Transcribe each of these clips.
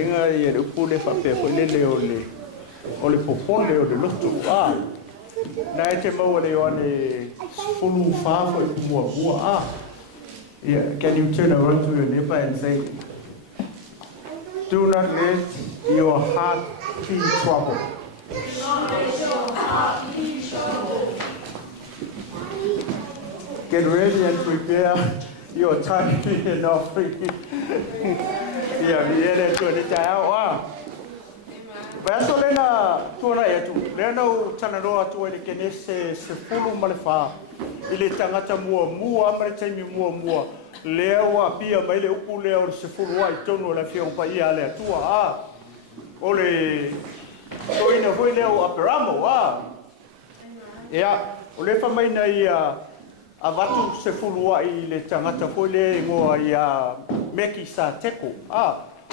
inga ia le upu le whapea ko lele o le popole o le loto. Na e te maua le o ane fulu whawha i mua. Can you turn around to your neighbor and say, do not let your heart be troubled. Do not let your heart be troubled. Get ready and prepare your time and offering. Viene tu ni chao Verso lena tuana yetu lena utanaroa tu ele kenese se fulu malefa ile tangata mua mare taimi mua leo pia mai le upu leo se fulu ai tono la fio pa ia le tua ole toina foi leo aperamo ole fa mai na ia avatu se fulu ai le tangata foi le ngoa ia meki sa teko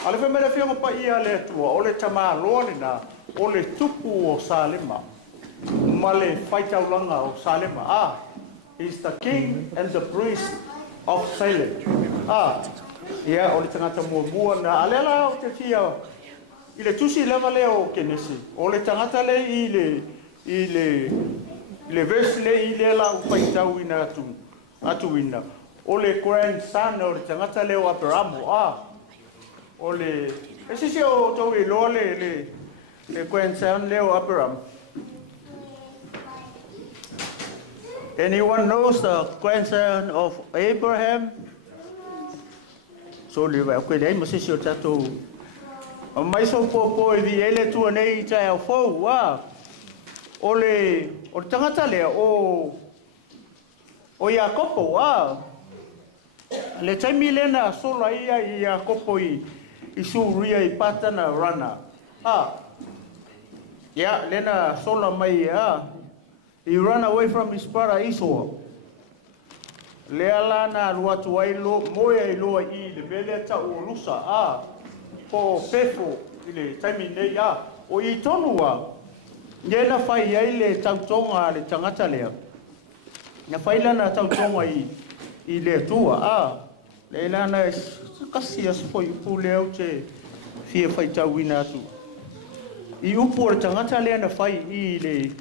ale fe mele fio pa ia le tua ole tama lona ole tupu o Salema male faitaulanga o Salema is the king and the priest of Salem ole tangata mua na alela o te fia ile tusi leva leo kenesi ole tangata le ile verse le ile la faitau ina atu ina ole grandson o tangata leo Abraham ole ese o to le grandson leo Abraham. Anyone knows the grandson of Abraham? So le va que dai mo se o tato mai so po di ele tu nei tai fo ole o tangata le o Jacopo le taimi lena sola ia Jacopo I suria I patana rana lena sola mai he ran away from his brother Esau le alana luatu wailo moya ilo I le bele ta ulusa po pefo ile taimi nei o I tonua ngena fai ai le tautonga le tangata lea na fai lana tautonga I le tua le lana kasi as foi pu leo te fia fai tauina atu I upu o tangata lea na fai I le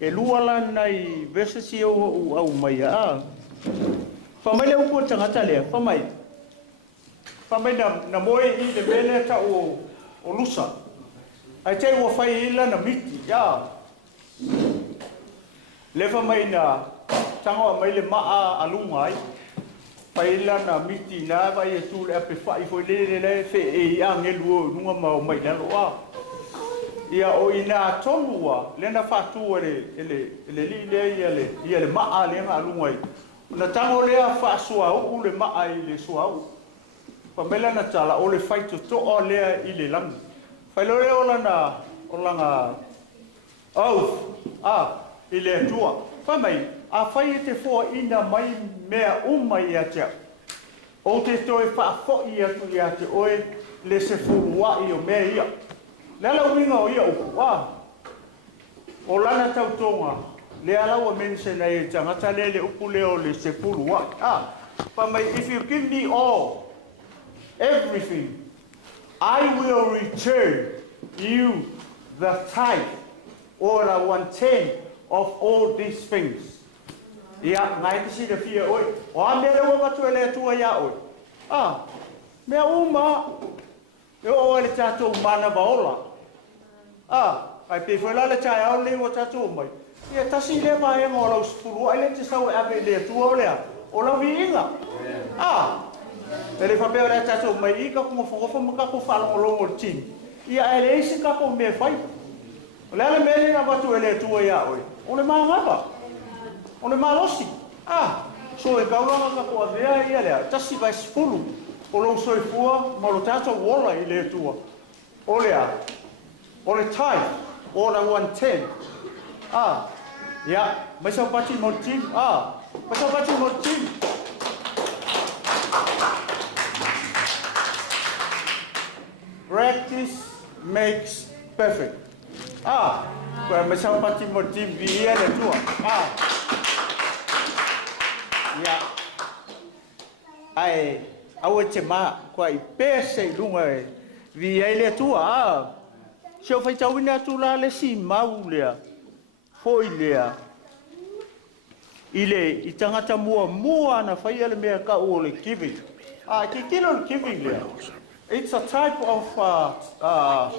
e lua lana I vesesi au mai whamai le upu o tangata lea whamai na moe I le vele ta o lusa ai te ua fai ila na miti le whamai na tangoa mai le maa alunga ai paila na miti na vai tu le ape fai foi le fe e angelu nunga mau mai na loa ia o ina tonua le na fatu le le maa le alunga ai na tango le fa sua o le maa I le sua pa mela na tala o le fai to o le I le lang fai lo o langa I le tua fa mai a fai te fo ina mai mea umai atia o te toi fa fo ia tu ia te oe le se furua I o mea ia lala winga o ia o lana tautonga le ala wa mense na e tangata le upu leo le se furua pa mai if you give me all everything I will return you the tithe or a 1/10 of all these things. Ngai te si le fia oi. O me le wa tu le tua ia oi. Me uma. O le tato mana baola. Ai pe foi la le tai au le o tato mai. Ia tasi le mai ngo lo spulu ai le te sau ave le tua le. O la vinga. Le fa pe o tato mai I ka mo fo mo ka ko fa lo mo tin. Ia ele isi ka ko me fai. O le me na ba tu le tua ia oi. O le mangapa. Ona malosi so e kaulanga ka ko avea ia le tasi vai spulu o lo soifua ma lo tato wola I le tua o le tithe o la 1/10 mai sa pati motin mai sa pati motin practice makes perfect mai sa pati motin via le tua ai au te ma ko I pese lunga Vi ai le tua, se o fai tau ina tu la le si mau lea, foi lea. I tangata mua na fai ale mea ka o le giving. Ki kilo le giving lea. It's a type of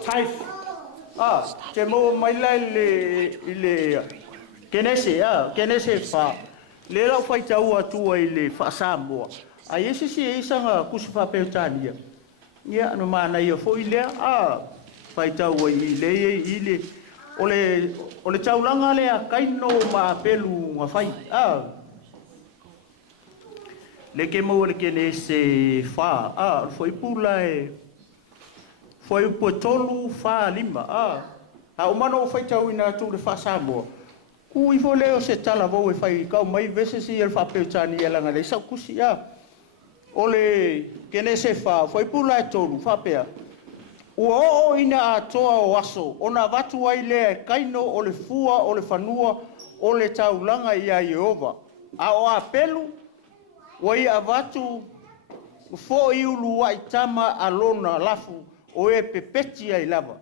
tithe. Te mo mai lai le kenese fa. Le lau fai tau atua i le fa Samoa. A yesi si e isanga kusifa peutania. Ia no mana ia foi lea fai tau i le o le taulanga le a kaino ma pelu nga fai le ke mo le kene se fa foi pula foi potolu fa lima o mano fai tau ina tu le fa Samoa ku I fo leo se tala vo e fai ka mai vese si el fa peutani ela nga le sa kusi o le kene se fa foi pula e tolu fa pea o ina atoa o aso ona watu ai le kaino o le fua o le fanua o le taulanga ia Jehova o apelu o ia watu fo I ulu ai tama alona lafu o e pepeti ai lava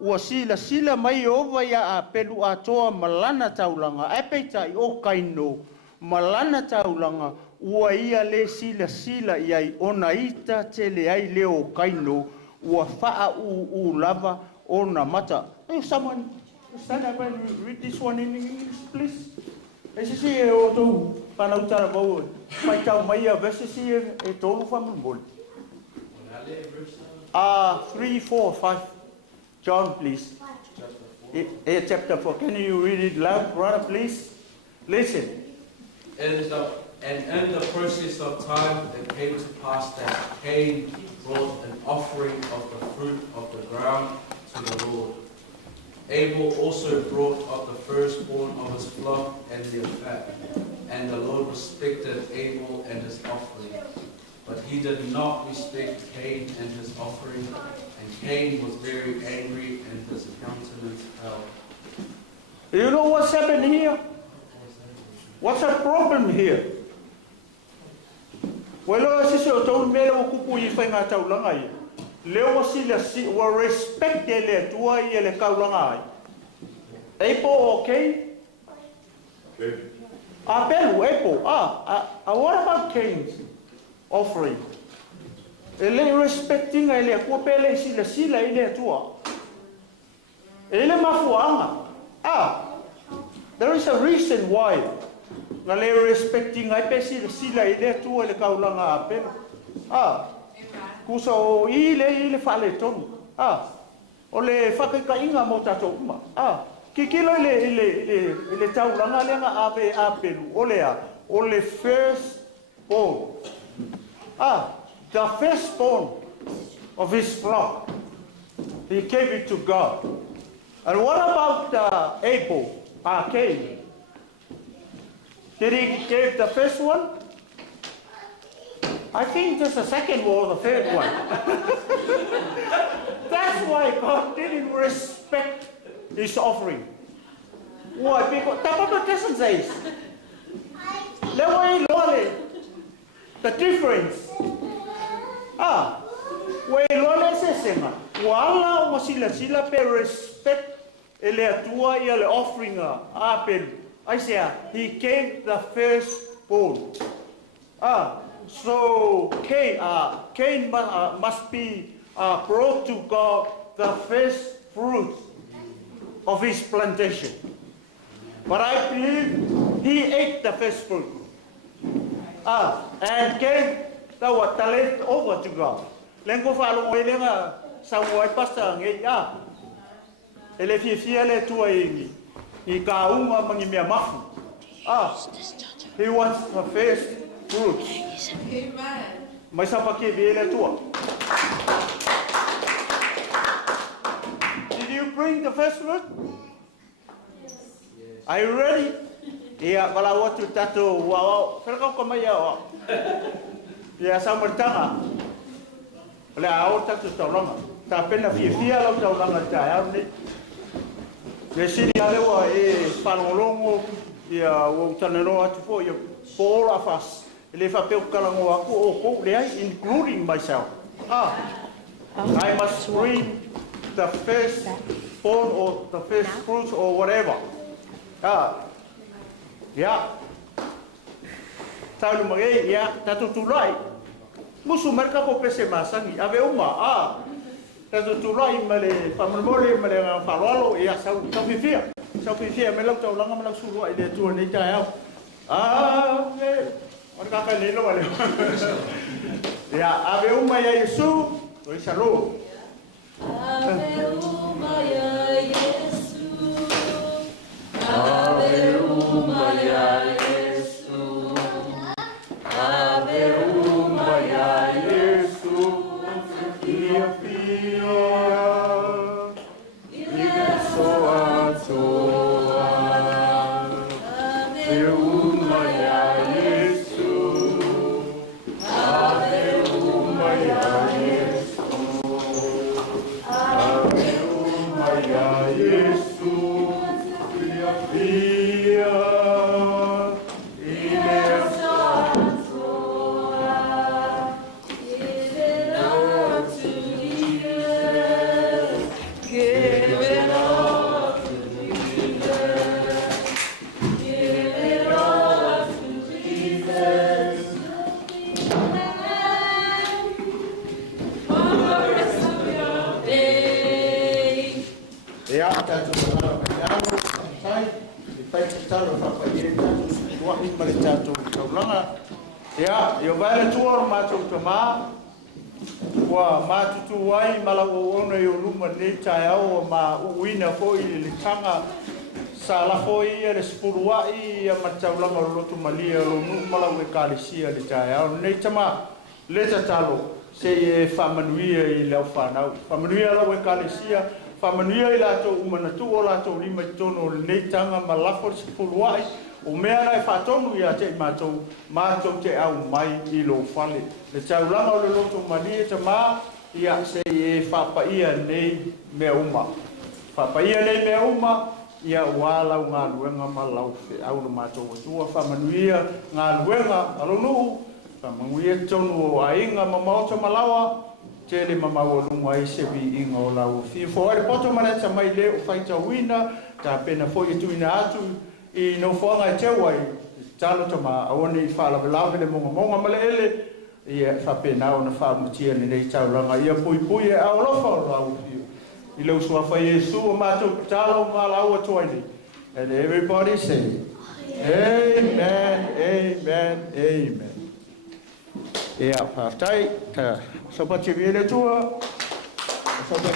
ua sila mai Jehova ia apelu atoa malana taulanga apeita I o kaino malana taulanga ua ia le sila ia ona ita tele ai leo kaino ua faa u lava ona mata. Hey, someone stand up and read this one in English, please. Ese si e o tau whanautara vau. Mai tau mai a vese si e tolu whamulmoli. 3, 4, 5. John, please. Chapter 4. Can you read it loud, brother, please? Listen. And in the process of time, it came to pass that Cain brought an offering of the fruit of the ground to the Lord. Abel also brought of the firstborn of his flock and their fat, and the Lord respected Abel and his offering. But he did not respect Cain and his offering, and Cain was very angry, and his countenance fell. You know what's happening here? What's the problem here? Well, sisi o tau mele o kupu I whainga taulanga I. Leo sila si wa respect ele tua I ele kaulanga I. Epo o Cain? Apelu, Epo. What about Cain's offering? Ele respecting ele kuapele sila ele tua. Ele mafuanga. There is a reason why. Nga le respecting ai pe sila ile tu le kaulanga apel kusa o ile fale tonu o le whakakainga mo tatou uma kikilo ile taulanga le nga ape apelu o le first born the first born of his flock he gave it to God. And what about Abel, Cain? Did he give the first one? I think just the second one or the third one. That's why God didn't respect his offering. Why? Because the Bible doesn't say. The difference. Wala sesema. Wala o sila pe respect ele atua I le offering apel. I say, he gave the firstborn. So Cain must be brought to God the first fruit of his plantation. But I believe he ate the first fruit. And gave the talent over to God. Lengo falong oilenga sa wai pasta nge ele fia le tua ingi. He kaunga mangi mea mafu. He wants the first fruit. Amen. Mai sapa ke vele tua. Did you bring the first fruit? Yes. Are you ready? Ia wala watu tato wa felka ko mai ya. Ia samartanga. Ole au tato tolonga. Ta pena fia lo tolonga ta ya ni. Le siri alewa whalongolongo ia o tanero atu fo ia all of us. Le fa pe kalango aku o ko le ai including myself. I must bring the first born or the first fruits or whatever. Yeah. Tahu magai ya tatu tulai. Musu mereka ko pese masangi. Ave uma tatu tulai male pamole male falolo ya sau fifia. Sau fifia melau tau langa melau suru ai de tu ni tai. Mereka kan lelo wale. Ya ave uma ya Yesu. Oi shalom. Ave uma ya Yesu. Ave uma ya Yesu. Ave uma ya Yesu. Fia fia. Yesu atoa. Ave uma ya Yesu. Ave uma ya Yesu. Ave uma ya Yesu. Fia fia. Ya, yo vai tuor matou tama. Wa matutu wai mala ona yo luma ne taiao ma uina foi le tanga sala foi e le spurua i matau lama lotu malia lo nu mala we kalisia le taiao ne tama le tatalo se e famanuia i le fanau famanuia la we kalisia famanuia i la to umana tu ola to lima tono le tanga malafo spurua o mea nai whatonu ia te mātou te au mai i lo whale. Le taulanga o le loto mani te mā, ia se e whapaia nei mea uma. Whapaia nei mea uma, ia wālau ngā luenga malau whe au na mātou atua. Whamanuia ngā luenga alonu, whamanuia tonu o ainga mamauta malawa, te le mamau o lunga i sewi inga o lau. Fifo ere poto maneta mai le o whaita wina, ta pena fo i tuina atu, I no whanga te wai, talo tama, awane I whalawe le monga male ele, ia whapena o na whamutia ni nei tauranga, ia pui e aolofa o lau fio. I lau suafa Yesu o mātou talo ngā lau atoini. And everybody say, Amen, Amen, Amen. Ia whaftai, ka sopa te viere tua, sopa